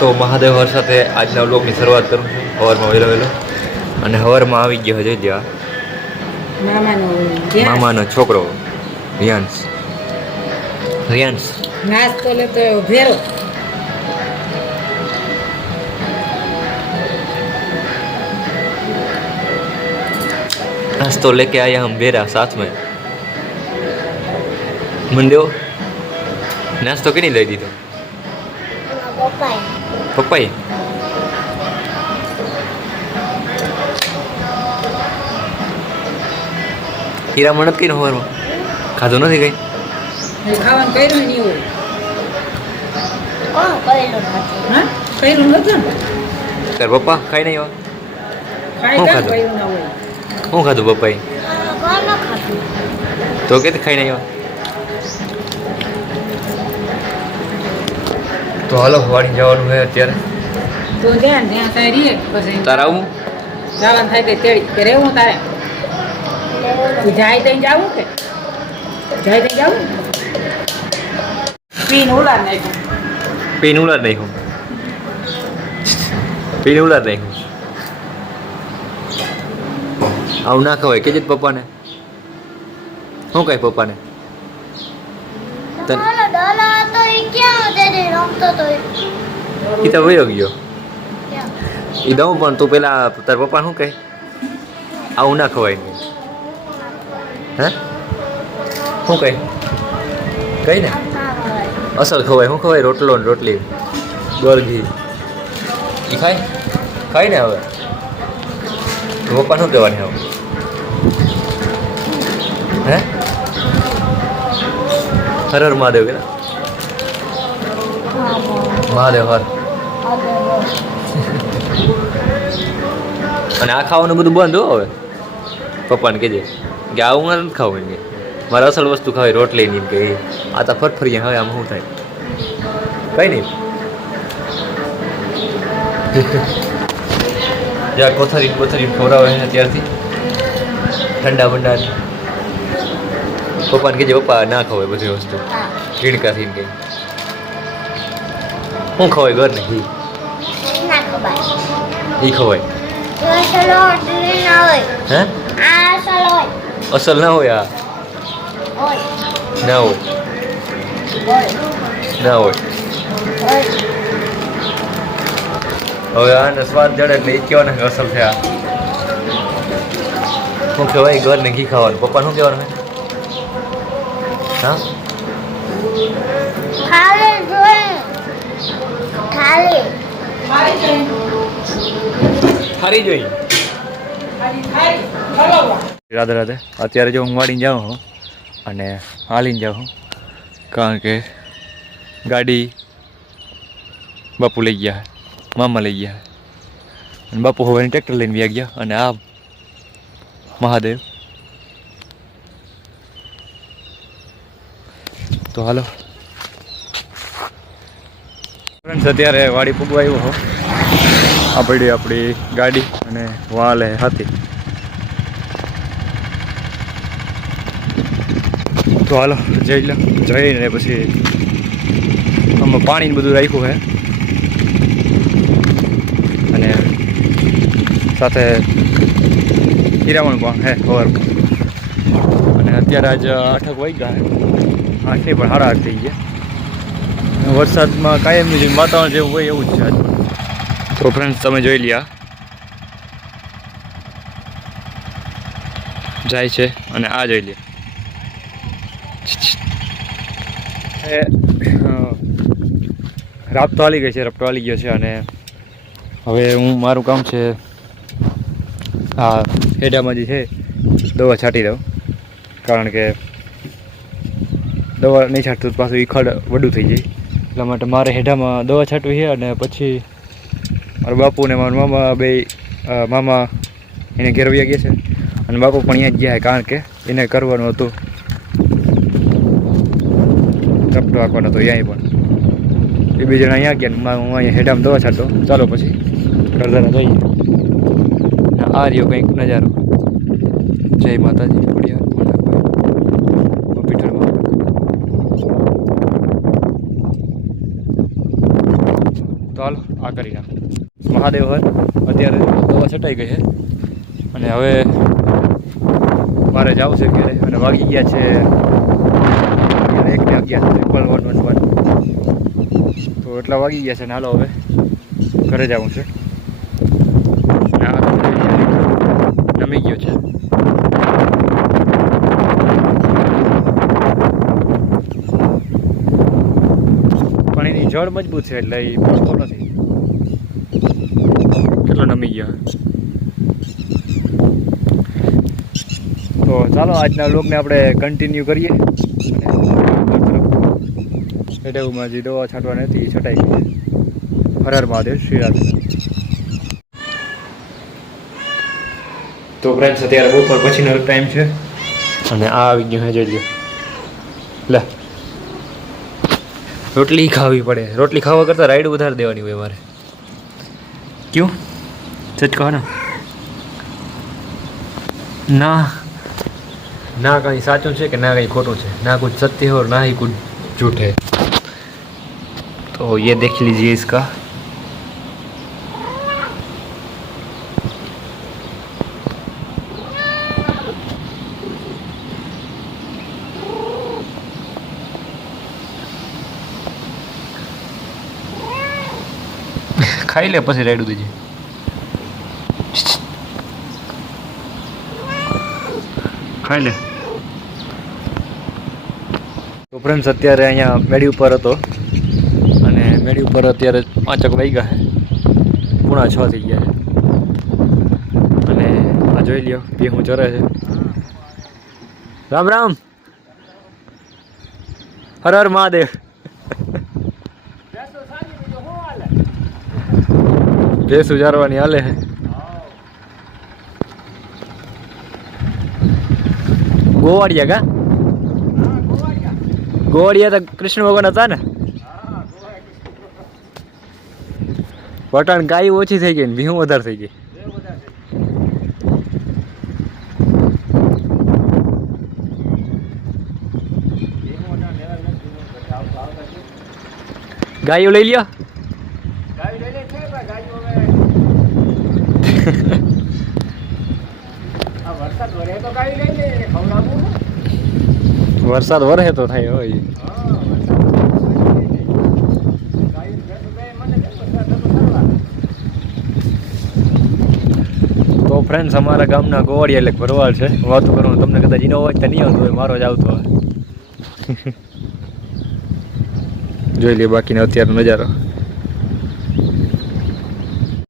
તો મહાદેવ હર સાથે આજના વ્લોગની શરૂઆત કરું છું સવારમાં વહેલો અને સવારમાં આવી ગયો હજુ ત્યાં મામાનો છોકરો રિયાન્સ નાસ્તો લેતો ભેરો नाश्तो लेके आया हम बेरा साथ में मंदिर नाश्तो के नहीं ले दी तो पपाई हीरा मणत कई नवर खाधो नहीं गई ખાવાનું કર્યું નહીં હોય હા કર્યું નતું ને તાર પપ્પા ખાઈ નહીં આવા ખાઈ હું કાં ખાધું? કર્યું ના હોય શું ખાધું પપ્પાએ તો કે ખાઈ નહીં આવા તો હાલો વાડી જવાનું છે અત્યારે તો ધ્યાન ત્યાં તારી પછી તાર આવું જવાનું થાય કે તેડી કે રહેવું તારે તું જાય ત્યાં જાવું કે જાય ત્યાં જાવું પીને ઉલાર નાખ્યું પીને ઉલાર નહીં હું પીને ઉલાર નહીં હું આવું ના ખવાય કે જ પપ્પાને શું કહે પપ્પાને એ તો વયો ગયો એ દઉં પણ તું પેલા તાર પપ્પા શું કહે આવું ના ખવાય નહીં હે શું કહે કઈ ને અસલ ખવાય શું ખવાય રોટલો ને રોટલી ગોળ ઘી એ ખાય ને હવે પપ્પા શું કહેવાની હવે હે હર હર મહાદેવ કે મહાદેવ હર અને આ ખાવાનું બધું બંધ હો હવે પપ્પાને કહેજે કે આવું મારે નથી ખાવું એમ કે મારે અસલ વસ્તુ ખાવી રોટલી ની કે આ તો ફરફરી હવે આમ શું થાય કઈ નહીં જ્યાં કોથરી ખવડાવે છે ત્યારથી ઠંડા ભંડાર પપ્પાને કહેજે પપ્પા ના ખવાય બધી વસ્તુ ઝીણકાથી કંઈ શું ખવાય ઘર ને ઘી એ ખવાય હે અસલ ના હોય આ ના હોય હવે આને સ્વાદ જડે એટલે એ કહેવાને કે અસલ છે આ શું કહેવાય ઘર ને ઘી ખાવાનું પપ્પા શું કહેવાનું હે હા થારી જોઈ રાધે રાધે અત્યારે જો હું વાળીને જાઉં છું અને હાલીને જાઉં છું કારણ કે ગાડી બાપુ લઈ ગયા મામા લઈ ગયા અને બાપુ હવે ટ્રેક્ટર લઈને વ્યા ગયા અને આ મહાદેવ તો હાલો ફ્રેન્ડ્સ અત્યારે વાડી પૂગવા આવ્યો હો આપણી ગાડી અને વાલે હાથી તો હાલો જઈને પછી આમાં પાણી બધું રાખ્યું છે અને સાથે હીરામણ પણ હે ખબર અને અત્યારે આજ 8 વાગ્યા આઠની પણ 8:30 થઈ ગયા વરસાદમાં કાયમનું જે વાતાવરણ જેવું હોય એવું જ છે આજ તો ફ્રેન્ડ્સ તમે જોઈ લ્યા જાય છે અને આ જોઈ લે રાપતો હાલી ગઈ છે રપટો હાલી ગયો છે અને હવે મારું કામ છે આ હેડામાં જે છે દવા છાંટી દઉં કારણ કે દવા નહીં છાંટતું પાછું ઈખડ વડું થઈ જાય એટલા માટે મારે હેડામાં દવા છાંટવી છે અને પછી મારા બાપુ ને મારા મામા એને ઘેરવ્યા ગયા છે અને બાપુ પણ અહીંયા જ ગયા કારણ કે એને કરવાનું હતું રપટો આપવાનો હતો અહીંયા પણ એ બે જણા અહીંયા ગયા હું અહીંયા હેડામાં દવા છાંટતો ચાલો પછી કરદાના જઈએ આ રહ્યો કંઈક નજારો જય માતાજી તો હાલો આ કરી નાખ. મહાદેવ હર અત્યારે દવા છટાઈ ગઈ છે અને હવે મારે જવું છે ઘરે અને વાગી ગયા છે 1:11 તો એટલા વાગી ગયા છે ને હાલો હવે ઘરે જવું છે. નમી ગયો છે. પણ એની જળ મજબૂત છે એટલે એ પડતો નથી. કેટલો નમી ગયો. તો ચાલો આજના વ્લોગને આપણે કન્ટિન્યુ કરીએ. એડેવમાં જે દવા છાંટવાની હતી એ છટાઈ ગઈ. હર હર મહાદેવ, શ્રી રાધે. તો ફ્રેન્ડ્સ અત્યારે બપોર પછીનો ટાઈમ છે અને આ આવી ગયું છે જોઈ લે. રોટલી ખાવી પડે. રોટલી ખાવા કરતાં રાઈડ વધારે દેવાની હોય મારે. ક્યું સચ કહો ના ના કहीं સાચું છે कि ना कहीं खोटું છે. ना कुछ सत्य है और ना ही कुछ झूठ है. तो ये देख लीजिए इसका. ખાઈ લે પછી રાઈડું દેજે. ખાઈ લે. તો ફ્રેન્ડ્સ અત્યારે અહીંયા મેળી ઉપર હતો અને મેળી ઉપર અત્યારે 5 વાગ્યા છે. 5:45 થઈ ગયા છે અને આ જોઈ લ્યો ભેહું ચરે છે. રામ રામ, હર હર મહાદેવ. ભેંસું ચારવાની હાલે છે. ગોવાળિયા કા? ગોવાળિયા તો કૃષ્ણ ભગવાન હતા ને. વટાણ ગાય ઓછી થઈ ગઈ ને ભીહું વધારે થઈ ગઈ. ગાયો લઈ લ્યો. વરસાદ વરસે તો થાય હોય. તો ફ્રેન્ડ્સ અમારા ગામના ગોવાળિયા એટલે ભરવાડ છે. વાતો કરવાનું તમને કદાચ એનો અવાજ તો નહીં આવતો હોય, મારો જ આવતો હોય. જોઈ લે બાકીનો અત્યારનો નજારો.